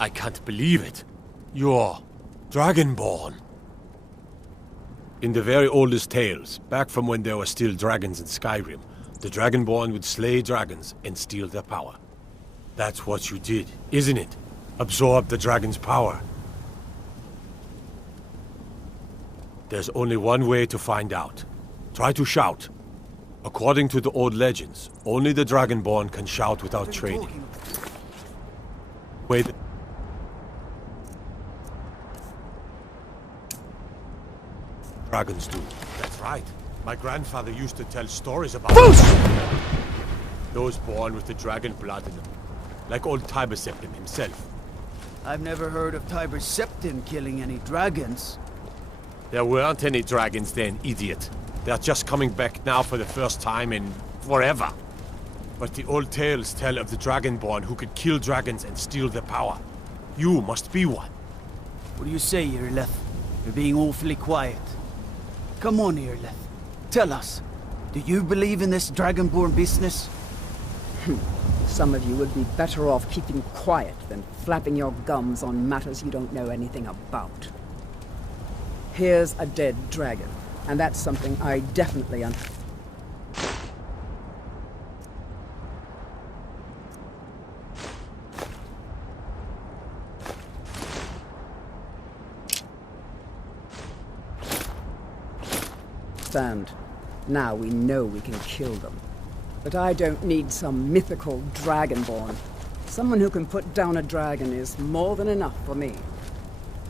I can't believe it. You're Dragonborn. In the very oldest tales, back from when there were still dragons in Skyrim, the Dragonborn would slay dragons and steal their power. That's what you did, isn't it? Absorb the dragon's power. There's only one way to find out. Try to shout. According to the old legends, only the Dragonborn can shout without training. Wait. Dragons do. That's right. My grandfather used to tell stories about those born with the dragon blood in them. Like old Tiber Septim himself. I've never heard of Tiber Septim killing any dragons. There weren't any dragons then, idiot. They're just coming back now for the first time in forever. But the old tales tell of the Dragonborn who could kill dragons and steal their power. You must be one. What do you say, Irleth? You're being awfully quiet. Come on, Irleth. Tell us. Do you believe in this Dragonborn business? Some of you would be better off keeping quiet than flapping your gums on matters you don't know anything about. Here's a dead dragon, and that's something I definitely understand. Now we know we can kill them. But I don't need some mythical dragonborn. Someone who can put down a dragon is more than enough for me.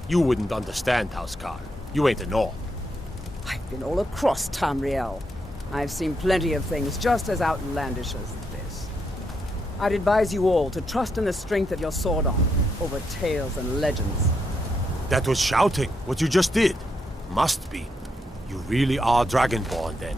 You wouldn't understand, Housecarl. You ain't a Nor. I've been all across Tamriel. I've seen plenty of things just as outlandish as this. I'd advise you all to trust in the strength of your sword arm over tales and legends. That was shouting, what you just did. Must be. You really are Dragonborn, then.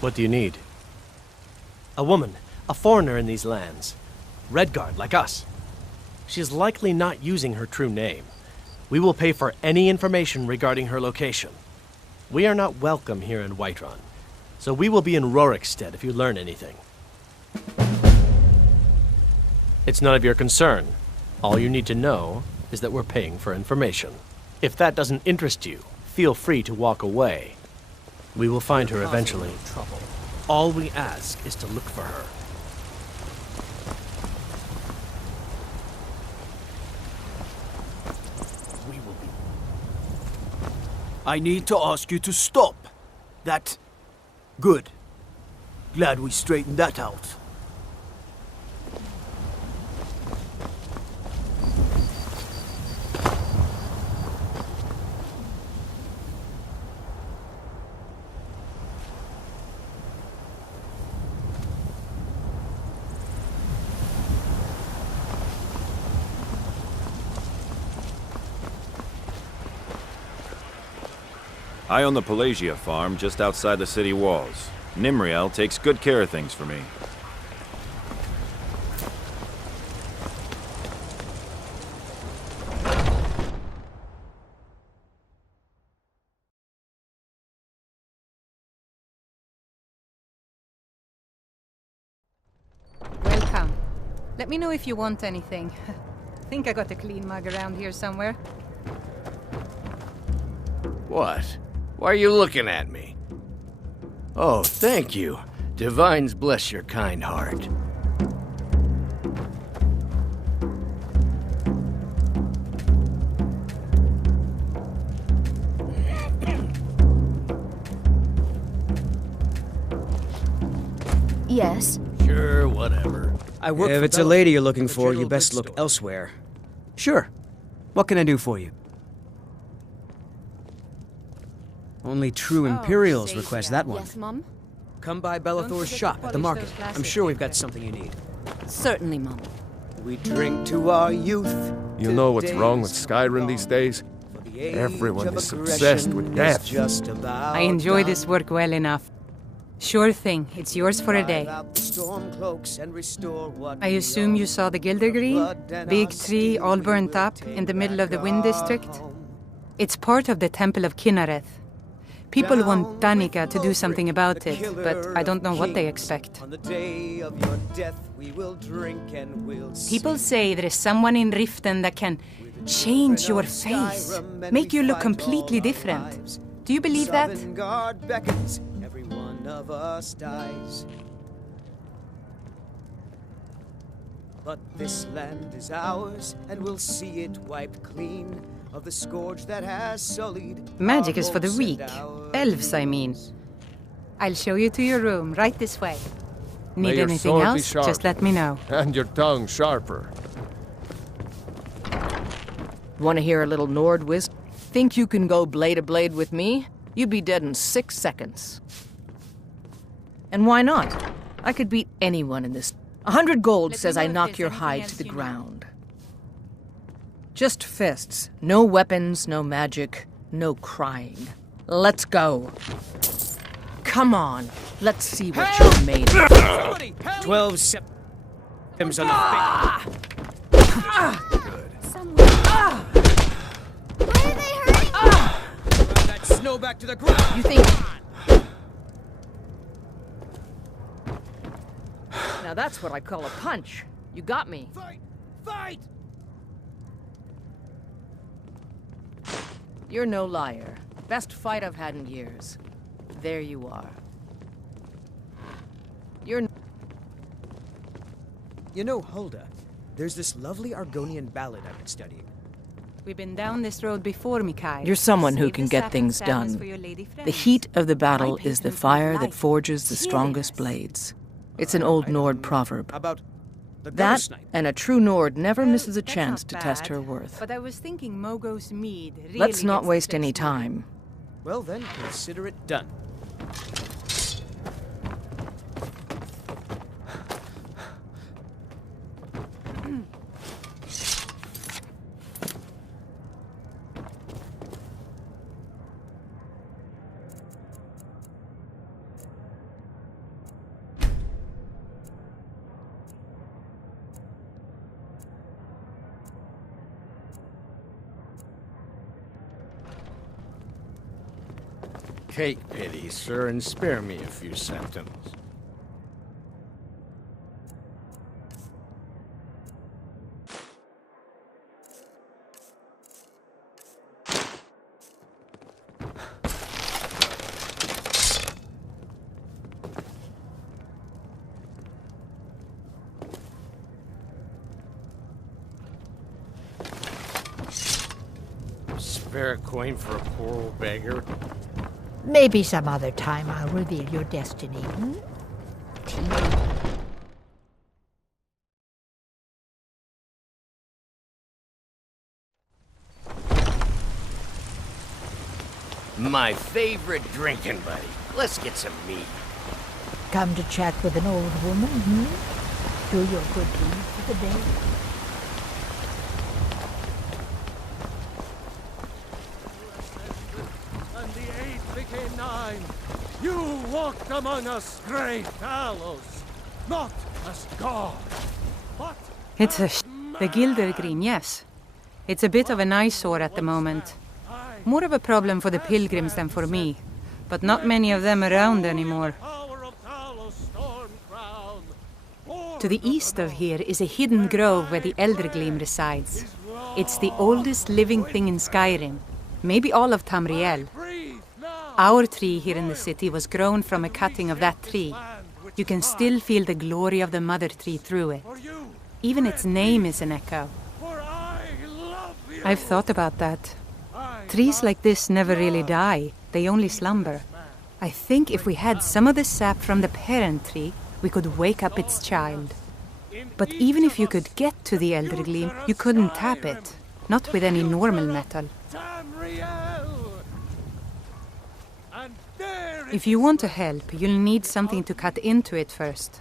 What do you need? A woman, a foreigner in these lands. Redguard, like us. She is likely not using her true name. We will pay for any information regarding her location. We are not welcome here in Whiterun, so we will be in Rorikstead if you learn anything. It's none of your concern. All you need to know is that we're paying for information. If that doesn't interest you, feel free to walk away. We will find her eventually. All we ask is to look for her. We will be... I need to ask you to stop. That... Good. Glad we straightened that out. I own the Pelagia farm just outside the city walls. Nimriel takes good care of things for me. Welcome. Let me know if you want anything. Think I got a clean mug around here somewhere. What? Why are you looking at me? Oh, thank you. Divines bless your kind heart. Yes? Sure, whatever. I work If it's a lady you're looking for, you best look elsewhere. Sure. What can I do for you? Only true Imperials request that one. Yes, Mum? Come by Bellathor's shop at the market. I'm sure we've got something you need. Certainly, Mum. We drink to our youth. You know what's wrong with Skyrim these days? Everyone is obsessed with death. I enjoy this work well enough. Sure thing, it's yours for a day. I assume you saw the Gildergreen? Big tree, all burnt up, in the middle of the Wind District? It's part of the Temple of Kinnareth. People want Danica to do something about it, but I don't know what they expect. People say there is someone in Rifton that can change your face, make you look completely different. Do you believe that? Every one of us dies. But this land is ours, and we'll see it wiped clean of the scourge that has sullied. Magic is for the weak. Elves, I mean. I'll show you to your room, right this way. Need anything else, just let me know. And your tongue sharper. Want to hear a little Nord wisdom? Think you can go blade to blade with me? You'd be dead in 6 seconds. And why not? I could beat anyone in this. 100 gold says I knock your hide to the ground. Just fists. No weapons, no magic, no crying. Let's go. Come on. Let's see what you're made of. 12 sep... Him's on the face. Why are they hurting? Drive that snow back to the ground. You think... Now that's what I call a punch. You got me. Fight! Fight! You're no liar. Best fight I've had in years. There you are. You're... You know, Hulda, there's this lovely Argonian ballad I've been studying. We've been down this road before, Mikhail. You're someone who Save can the get sap things and salmons done. for your lady The friends. heat of the battle My is the patience fire with that life. forges the strongest Yes. blades. It's an old Nord proverb. How about the That, snipe? and a true Nord never Well, misses a that's chance not to test bad, her worth. But I was thinking Mogo's mead really Let's not gets the waste any fix moving. time. Well then, consider it done. Take pity, sir, and spare me a few symptoms. Spare a coin for a poor old beggar? Maybe some other time I'll reveal your destiny. Hmm? My favorite drinking buddy. Let's get some meat. Come to chat with an old woman, hmm? Do your good deed for the day. And the 8 became 9. You walked among us, great Talos, not as God, but It's the Gildergreen, yes. It's a bit of an eyesore at the moment. More of a problem for the pilgrims than for me, but not many of them around anymore. To the east of here is a hidden grove where the Eldergleam resides. It's the oldest living thing in Skyrim, maybe all of Tamriel. Our tree here in the city was grown from a cutting of that tree. You can still feel the glory of the mother tree through it. Even its name is an echo. I've thought about that. Trees like this never really die, they only slumber. I think if we had some of the sap from the parent tree, we could wake up its child. But even if you could get to the Eldergleam, you couldn't tap it. Not with any normal metal. If you want to help, you'll need something to cut into it first.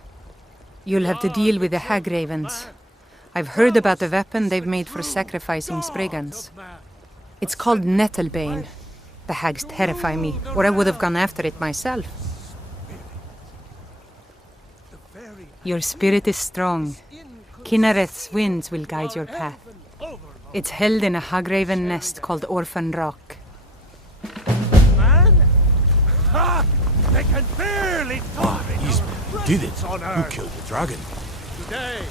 You'll have to deal with the hag-ravens. I've heard about the weapon they've made for sacrificing Spriggans. It's called Nettlebane. The hags terrify me, or I would have gone after it myself. Your spirit is strong. Kinareth's winds will guide your path. It's held in a hagraven nest called Orphan Rock. Man? Ha! They can barely talk. He's did it. Who killed the dragon? Today.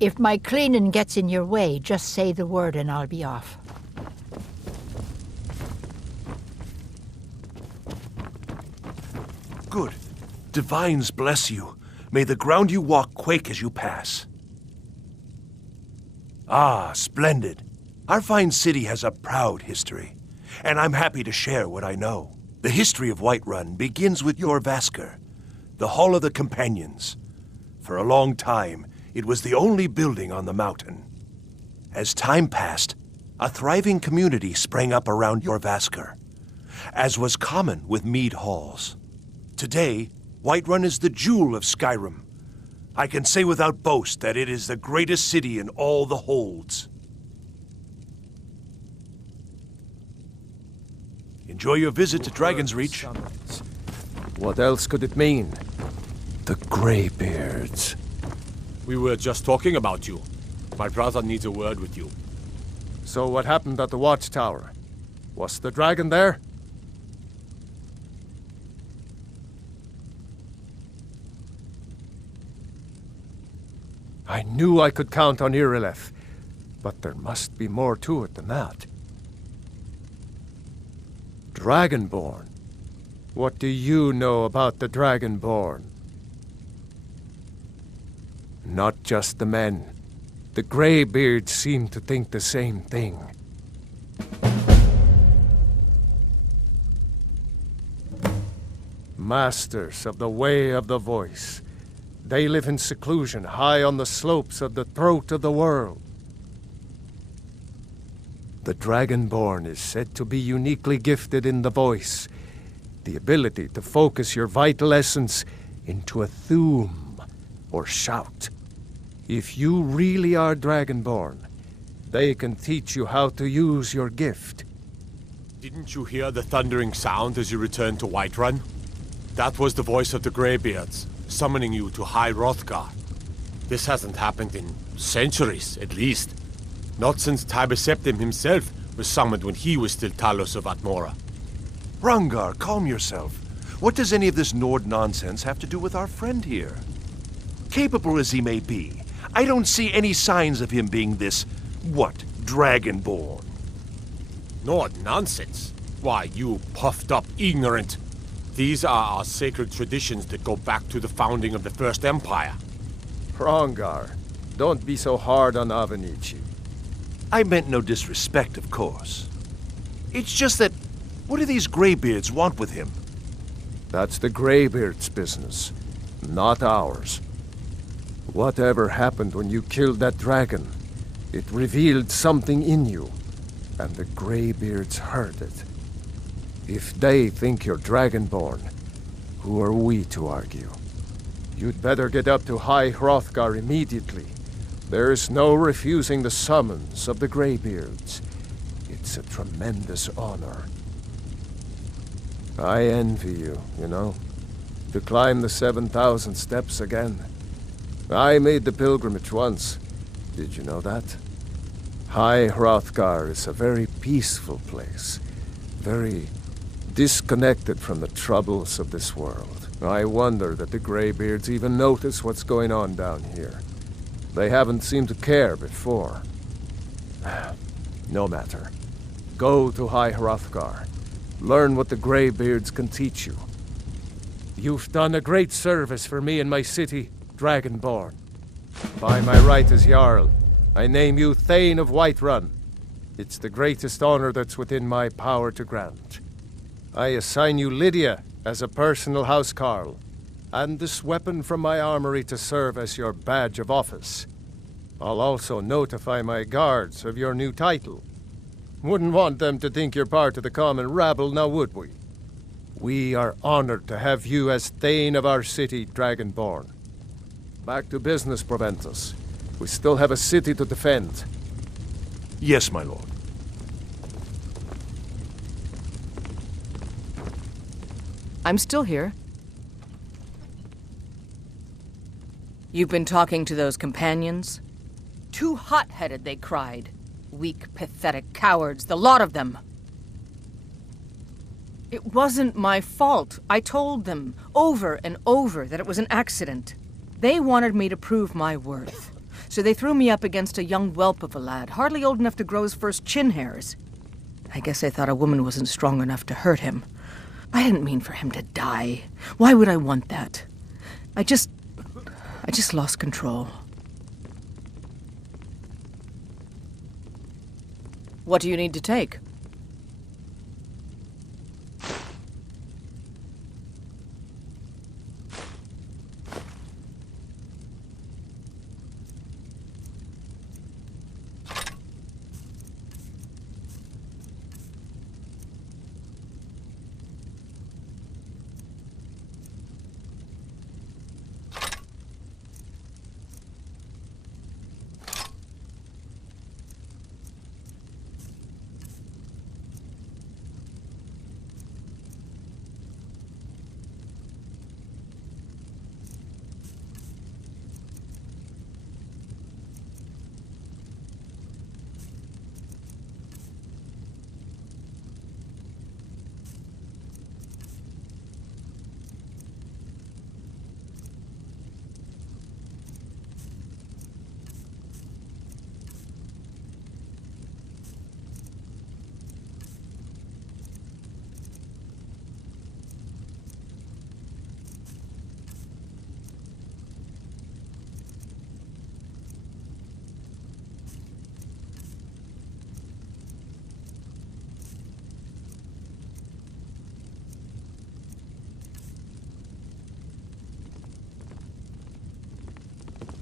If my cleaning gets in your way, just say the word and I'll be off. Good. Divines bless you. May the ground you walk quake as you pass. Ah, splendid. Our fine city has a proud history, and I'm happy to share what I know. The history of Whiterun begins with your Vasker, the Hall of the Companions. For a long time, it was the only building on the mountain. As time passed, a thriving community sprang up around Jorrvaskr, as was common with mead halls. Today, Whiterun is the jewel of Skyrim. I can say without boast that it is the greatest city in all the holds. Enjoy your visit to Dragon's Reach. What else could it mean? The Greybeards. We were just talking about you. My brother needs a word with you. So what happened at the watchtower? Was the dragon there? I knew I could count on Irileth, but there must be more to it than that. Dragonborn? What do you know about the Dragonborn? Not just the men. The Greybeards seem to think the same thing. Masters of the Way of the Voice. They live in seclusion high on the slopes of the throat of the world. The Dragonborn is said to be uniquely gifted in the voice, the ability to focus your vital essence into a thume or shout. If you really are Dragonborn, they can teach you how to use your gift. Didn't you hear the thundering sound as you returned to Whiterun? That was the voice of the Greybeards, summoning you to High Hrothgar. This hasn't happened in centuries, at least. Not since Tiber Septim himself was summoned when he was still Talos of Atmora. Hrongar, calm yourself. What does any of this Nord nonsense have to do with our friend here? Capable as he may be, I don't see any signs of him being this, Dragonborn. Nord nonsense? Why, you puffed up ignorant. These are our sacred traditions that go back to the founding of the First Empire. Hrongar, don't be so hard on Avenici. I meant no disrespect, of course. It's just that, what do these Greybeards want with him? That's the Greybeards' business, not ours. Whatever happened when you killed that dragon, it revealed something in you, and the Greybeards heard it. If they think you're Dragonborn, who are we to argue? You'd better get up to High Hrothgar immediately. There's no refusing the summons of the Greybeards. It's a tremendous honor. I envy you, you know, to climb the 7,000 steps again. I made the pilgrimage once. Did you know that? High Hrothgar is a very peaceful place. Very disconnected from the troubles of this world. I wonder that the Greybeards even notice what's going on down here. They haven't seemed to care before. No matter. Go to High Hrothgar. Learn what the Greybeards can teach you. You've done a great service for me and my city, Dragonborn. By my right as Jarl, I name you Thane of Whiterun. It's the greatest honor that's within my power to grant. I assign you Lydia as a personal housecarl, and this weapon from my armory to serve as your badge of office. I'll also notify my guards of your new title. Wouldn't want them to think you're part of the common rabble, now would we? We are honored to have you as Thane of our city, Dragonborn. Back to business, Proventus. We still have a city to defend. Yes, my lord. I'm still here. You've been talking to those companions? Too hot-headed, they cried. Weak, pathetic cowards, the lot of them. It wasn't my fault. I told them over and over that it was an accident. They wanted me to prove my worth. So they threw me up against a young whelp of a lad, hardly old enough to grow his first chin hairs. I guess they thought a woman wasn't strong enough to hurt him. I didn't mean for him to die. Why would I want that? I just lost control. What do you need to take?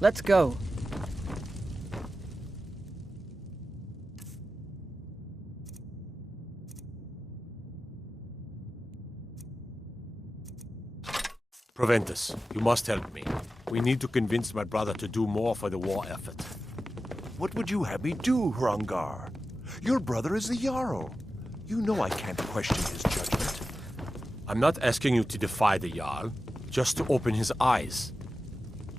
Let's go. Proventus, you must help me. We need to convince my brother to do more for the war effort. What would you have me do, Hrongar? Your brother is the Jarl. You know I can't question his judgment. I'm not asking you to defy the Jarl, just to open his eyes.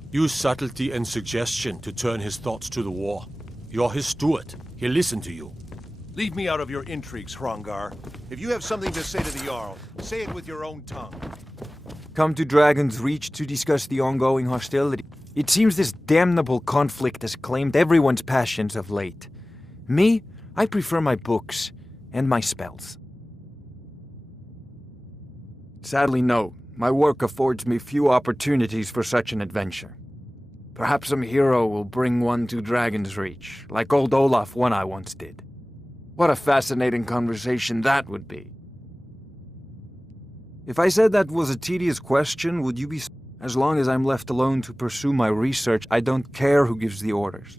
Use subtlety and suggestion to turn his thoughts to the war. You're his steward. He'll listen to you. Leave me out of your intrigues, Hrongar. If you have something to say to the Jarl, say it with your own tongue. Come to Dragon's Reach to discuss the ongoing hostility. It seems this damnable conflict has claimed everyone's passions of late. Me, I prefer my books and my spells. Sadly, no. My work affords me few opportunities for such an adventure. Perhaps some hero will bring one to Dragon's Reach, like old Olaf one I once did. What a fascinating conversation that would be. If I said that was a tedious question, would you be... As long as I'm left alone to pursue my research, I don't care who gives the orders.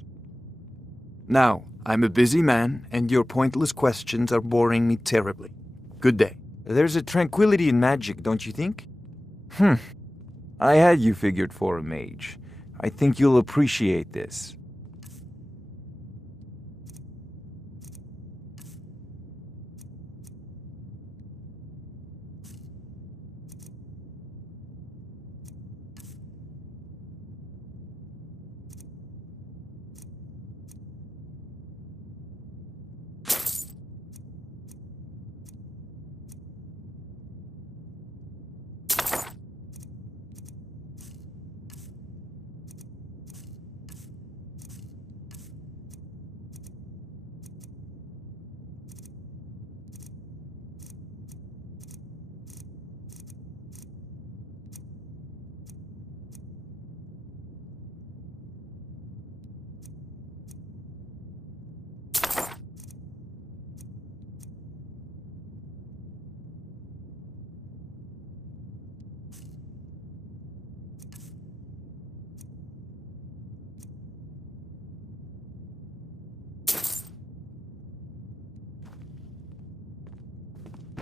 Now, I'm a busy man, and your pointless questions are boring me terribly. Good day. There's a tranquility in magic, don't you think? I had you figured for a mage. I think you'll appreciate this.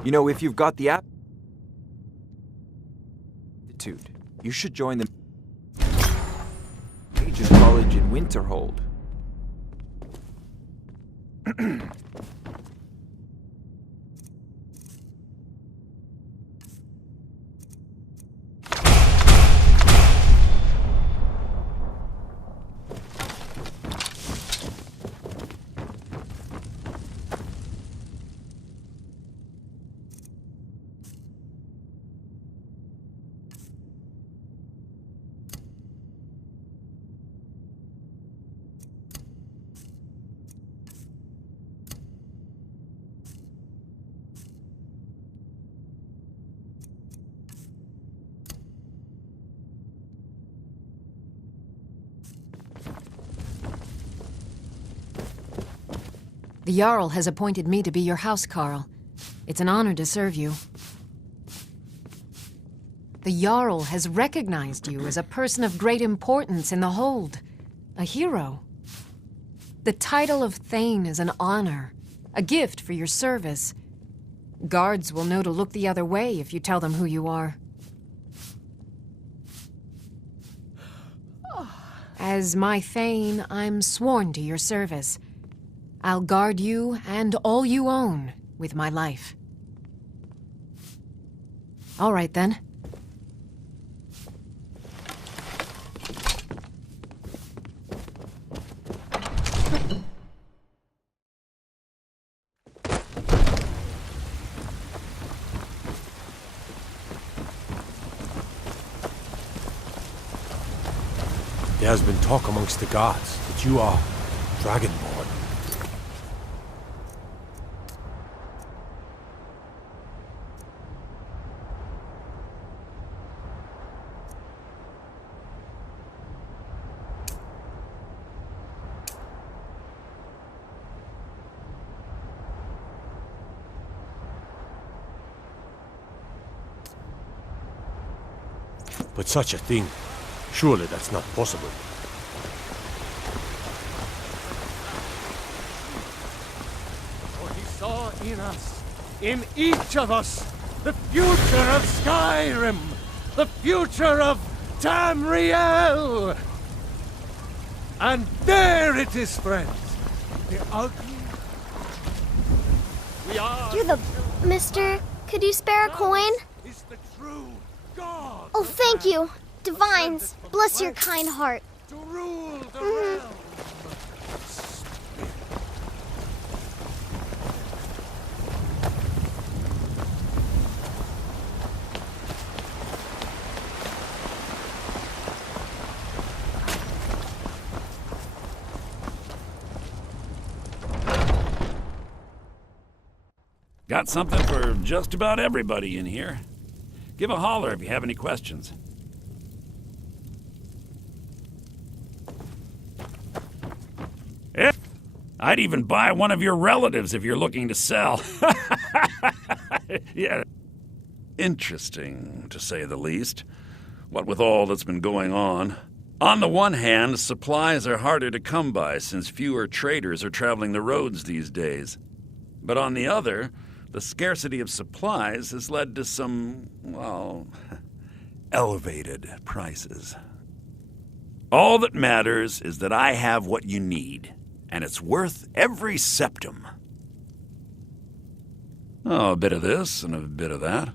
You know, if you've got the aptitude, you should join the Mages College in Winterhold. The Jarl has appointed me to be your housecarl. It's an honor to serve you. The Jarl has recognized you as a person of great importance in the Hold. A hero. The title of Thane is an honor, a gift for your service. Guards will know to look the other way if you tell them who you are. As my Thane, I'm sworn to your service. I'll guard you and all you own with my life. All right, then. There has been talk amongst the guards that you are Dragonborn. But such a thing, surely that's not possible. saw in us, in each of us, the future of Skyrim, the future of Tamriel. And there it is, friends. The ugly. We are. You're the Mister. Could you spare a coin? Is the true God. Oh, thank you. Divines, bless your kind heart. To rule the realm. Got something for just about everybody in here. Give a holler if you have any questions. Yeah, I'd even buy one of your relatives if you're looking to sell. Yeah. Interesting, to say the least. What with all that's been going on. On the one hand, supplies are harder to come by since fewer traders are traveling the roads these days. But on the other, the scarcity of supplies has led to some, well, elevated prices. All that matters is that I have what you need, and it's worth every septum. Oh, a bit of this and a bit of that.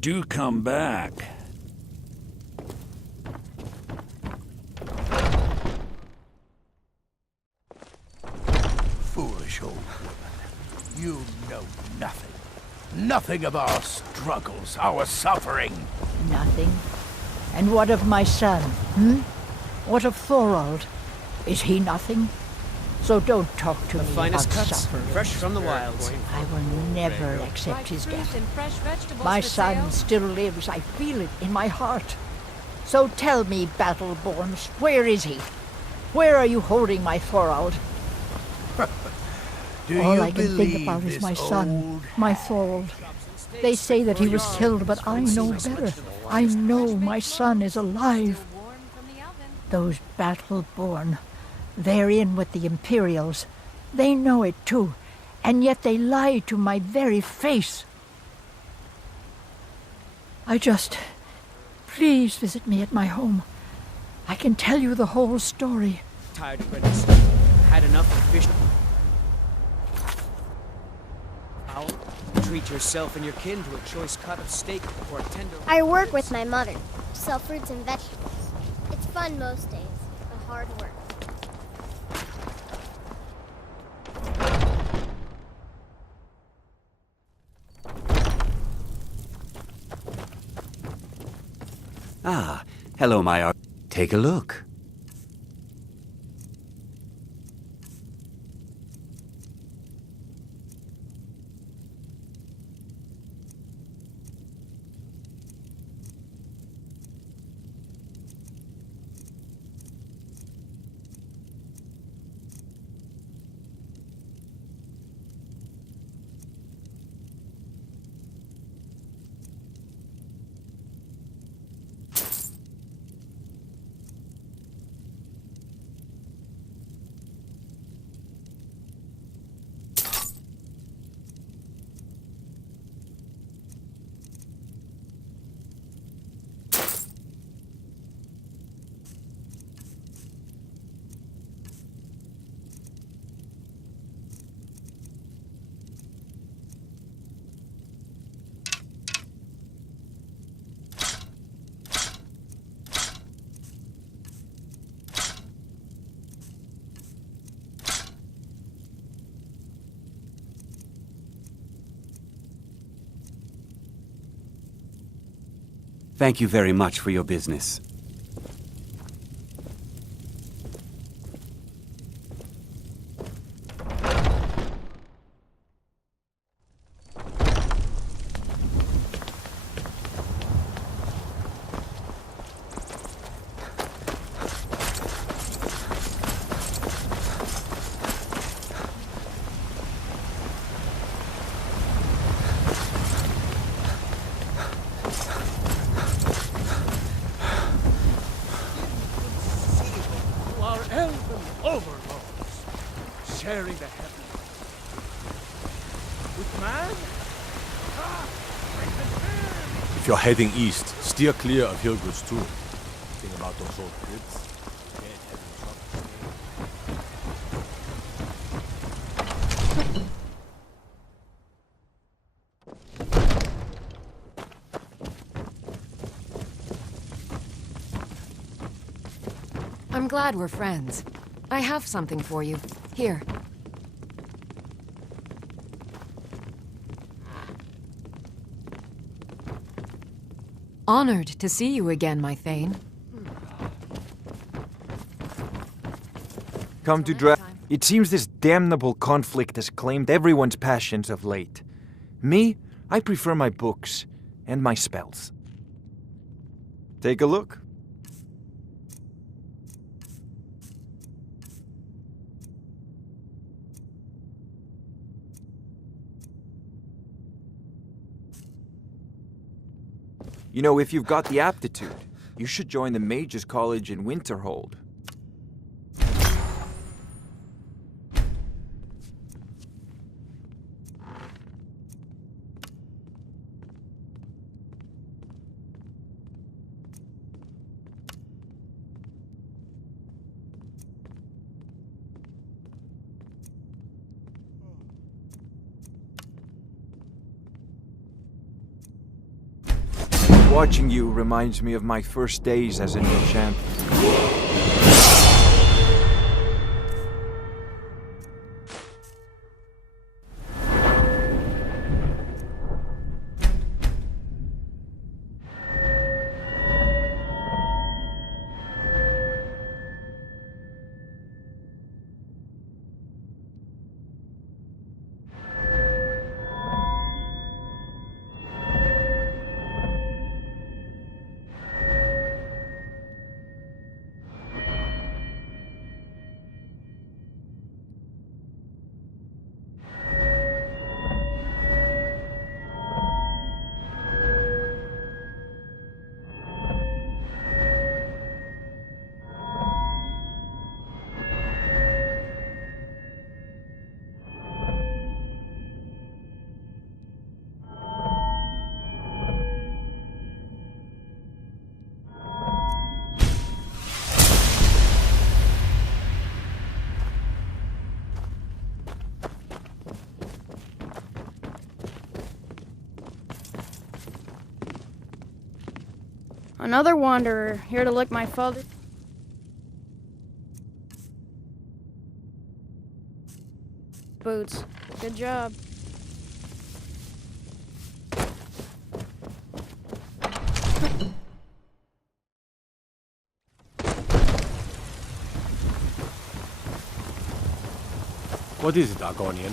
Do come back. Foolish old woman. You know nothing. Nothing of our struggles, our suffering. Nothing. And what of my son, What of Thorald? Is he nothing? So don't talk to me finest about cuts, suffering. fresh from the wilds. I will never accept his death. My son still lives. I feel it in my heart. So tell me, Battleborns, where is he? Where are you holding my Thorald? All I can think about is my son, my Thorald. They say that he was killed, but I know better. I know my son is alive. Those Battleborn, they're in with the Imperials. They know it too, and yet they lie to my very face. Please visit me at my home. I can tell you the whole story. Tired of goodness. Had enough of fish. Owl, treat yourself and your kin to a choice cut of steak or a tender. I work with my mother. Sell fruits and vegetables. It's fun most days, but hard work. Ah, hello, my art. Take a look. Thank you very much for your business. Sharing the heavens with man? If you're heading east, steer clear of Hilgud's tomb. Think about those old crypts. I'm glad we're friends. I have something for you. Here. Honored to see you again, my Thane. Come to It seems this damnable conflict has claimed everyone's passions of late. Me, I prefer my books and my spells. Take a look. You know, if you've got the aptitude, you should join the Mages College in Winterhold. Watching you reminds me of my first days as an enchant. Another wanderer, here to lick my father. Boots. Good job. What is it, Argonian?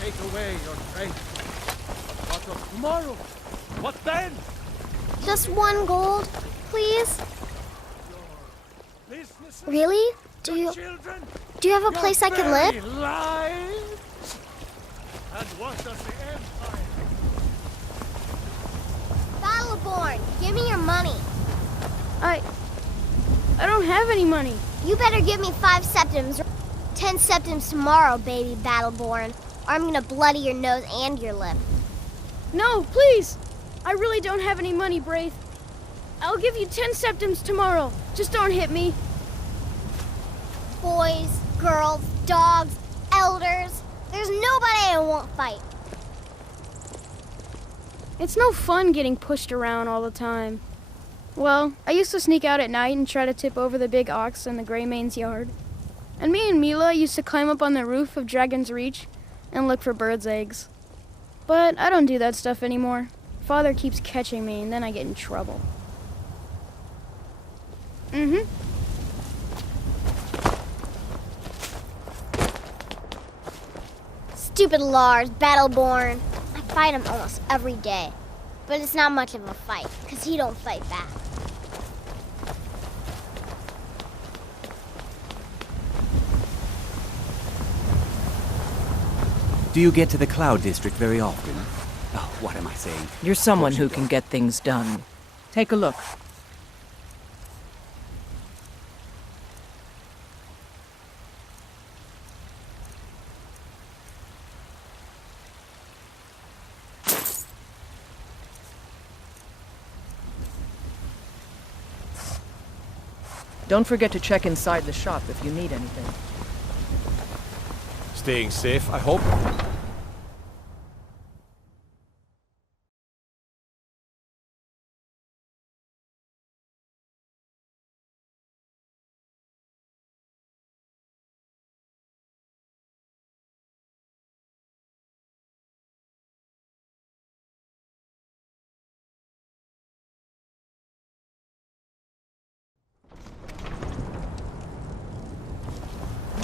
Take away your strength. But what of tomorrow? What then? Just 1 gold, please. Really? Do you have a place I can live? And what does the Empire? Battleborn, give me your money. I don't have any money. You better give me 5 septims. 10 septims tomorrow, baby Battleborn. Or I'm gonna bloody your nose and your lip. No, please! I really don't have any money, Braith. I'll give you 10 septims tomorrow. Just don't hit me. Boys, girls, dogs, elders. There's nobody I won't fight. It's no fun getting pushed around all the time. Well, I used to sneak out at night and try to tip over the big ox in the Greymane's yard. And me and Mila used to climb up on the roof of Dragon's Reach and look for birds' eggs. But I don't do that stuff anymore. Father keeps catching me and then I get in trouble. Stupid Lars, Battleborn. I fight him almost every day. But it's not much of a fight, because he don't fight back. Do you get to the Cloud District very often? Oh, what am I saying? You're someone who can get things done. Take a look. Don't forget to check inside the shop if you need anything. Staying safe, I hope.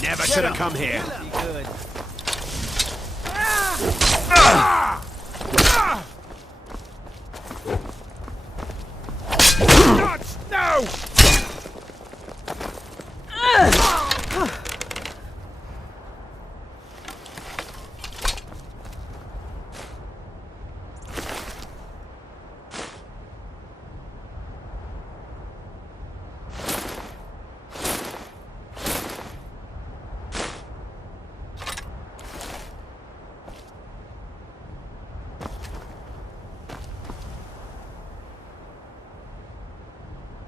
Never should have come here. Good. No!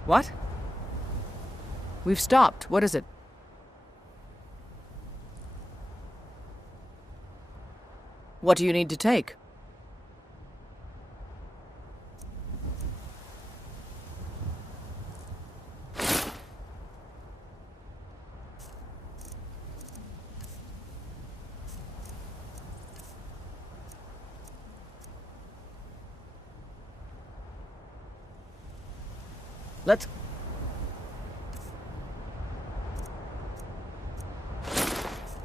What? We've stopped. What is it? What do you need to take? Let's...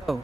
Oh.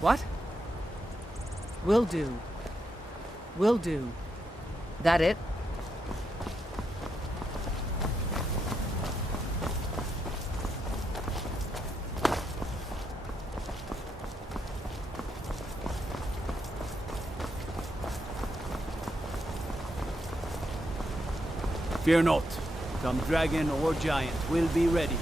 What? Will do. Will do. That it? Fear not. Come dragon or giant, we'll be ready.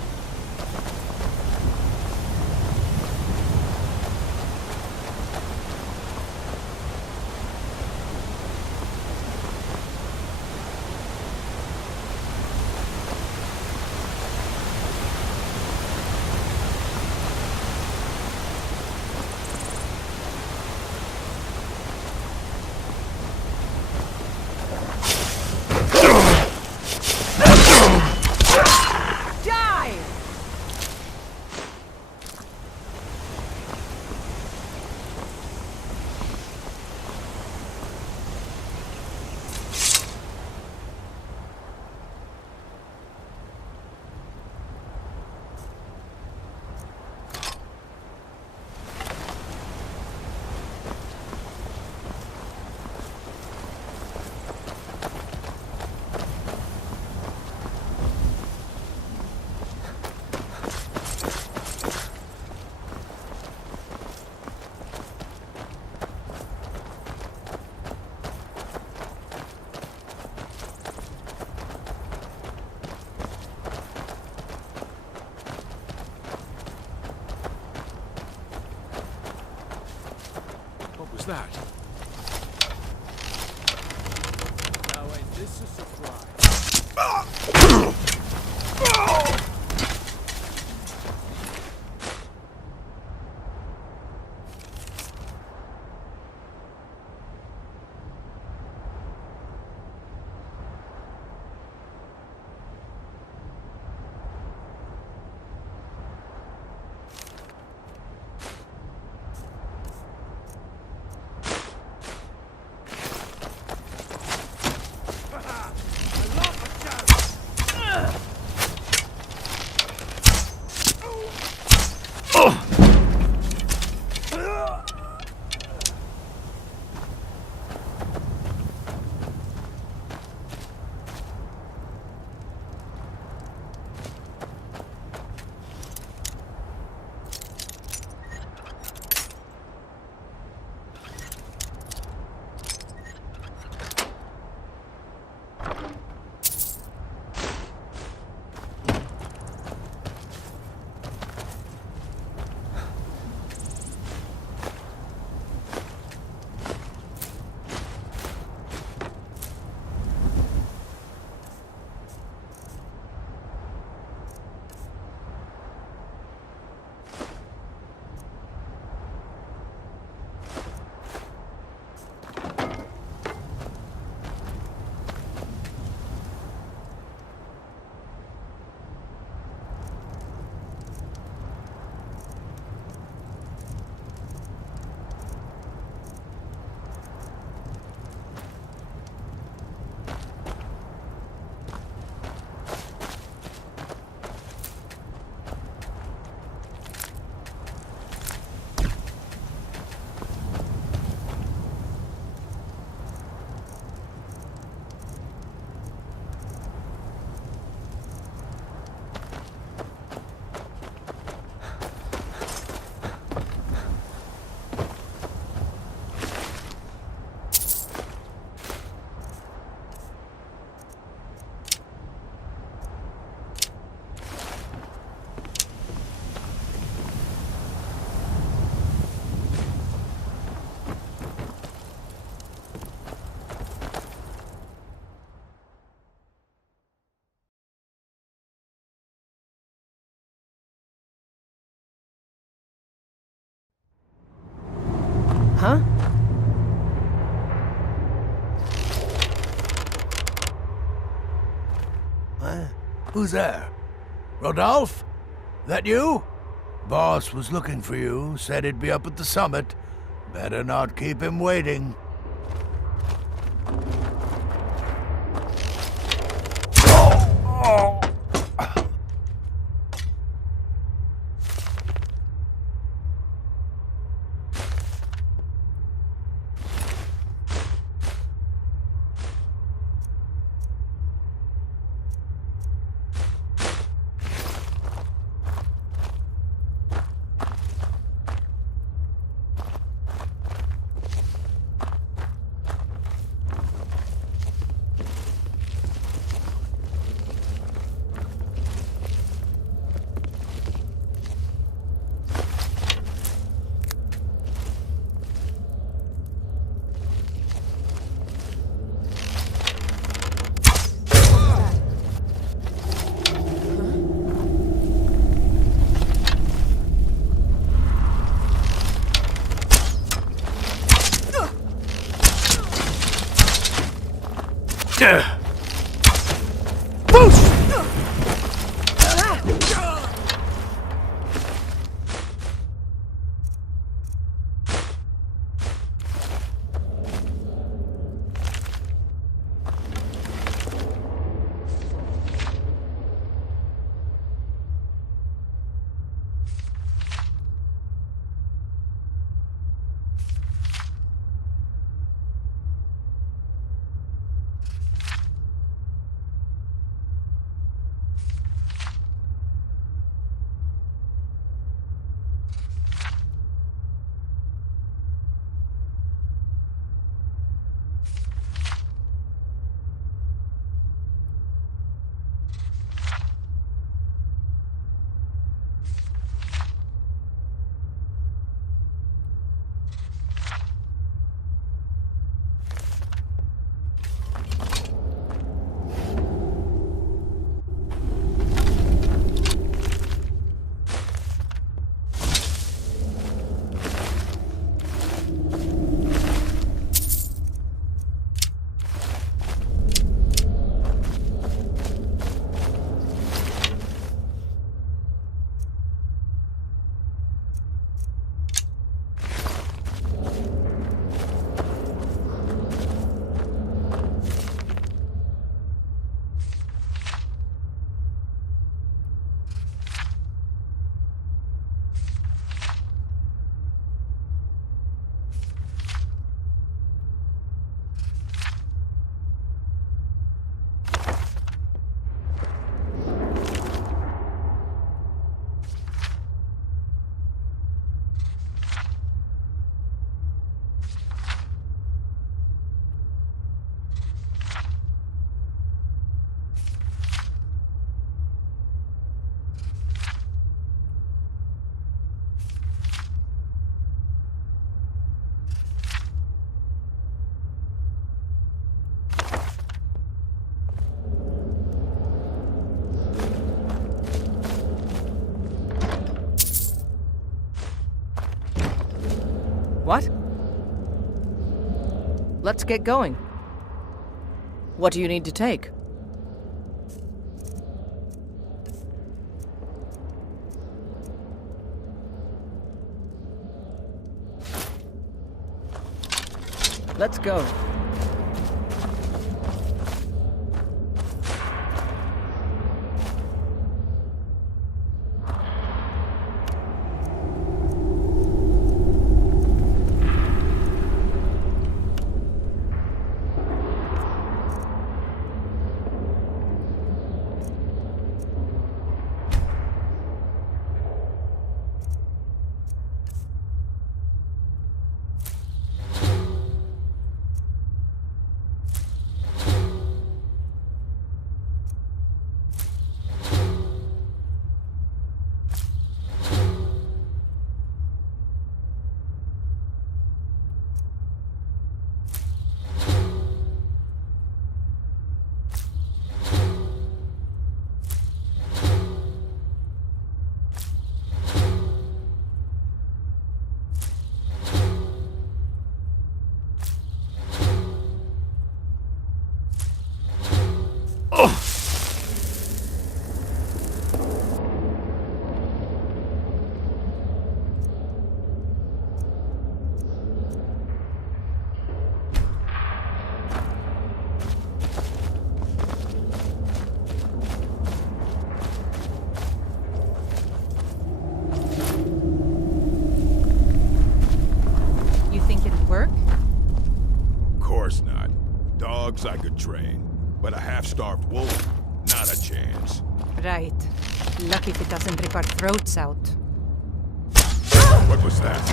That? Now ain't this a surprise? Huh? Who's there? Rodolphe? That you? Boss was looking for you, said he'd be up at the summit. Better not keep him waiting. What? Let's get going. What do you need to take? Let's go. I could train, but a half-starved wolf, not a chance. Right. Lucky if it doesn't rip our throats out. What was that?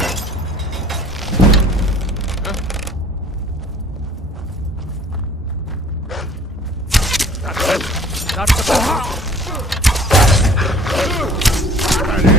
That's it. That's the That it.